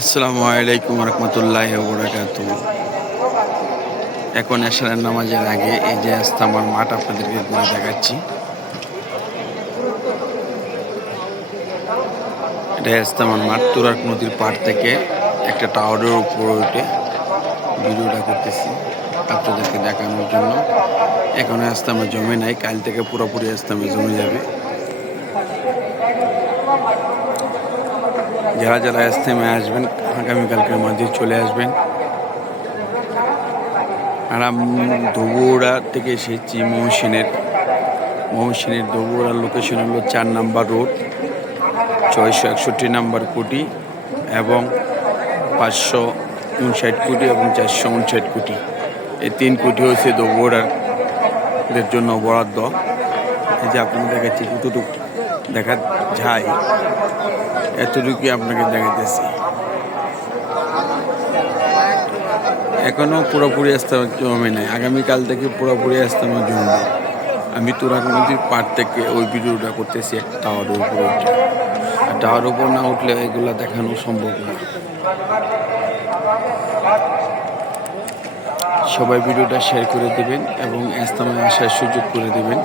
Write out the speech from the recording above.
আসসালামু আলাইকুম রহমতুল্লাহ বরাকাত এখন এশারের নামাজের আগে এই যে আস্তামার মাঠ আপনাদেরকে ঘুরে দেখাচ্ছি। এটা আস্তামার মাঠ তুরাক নদীর পাড় থেকে একটা টাওয়ারের উপরে উঠে ভিডিওটা করতেছি আপনাদেরকে দেখানোর জন্য। এখন আস্তামা জমে নাই, কাল থেকে পুরোপুরি আস্তামা জমে যাবে। যারা যারা ইস্তেমায় আসবেন আগামীকালকের মধ্যে চলে আসবেন। আর ধবুড়া থেকে এসেছি মহসিনের। মহসিনের ধবুড়ার লোকেশন হলো চার নাম্বার রোড, ছয়শো একষট্টি নাম্বার কোটি এবং পাঁচশো উনষাট কোটি এবং চারশো উনষাট কোটি। এই তিন কোটি হচ্ছে দৌড়ারদের জন্য বরাদ্দ। এই যে আপনাদের দেখাচ্ছি কতটুকু দেখা যায়। এতটুকুই আপনাকে দেখাতেছি এখনও পুরোপুরি ইস্তেমা জমে নাই। আগামীকাল থেকে পুরোপুরি ইস্তেমা জমবে। আমি তুরাক নদীর পাড় থেকে ওই ভিডিওটা করতেছি এক টাওয়ারের উপরে উঠে। আর টাওয়ার উপর না উঠলে এগুলো দেখানো সম্ভব না। সবাই ভিডিওটা শেয়ার করে দেবেন এবং ইস্তেমায় আসার সুযোগ করে দেবেন।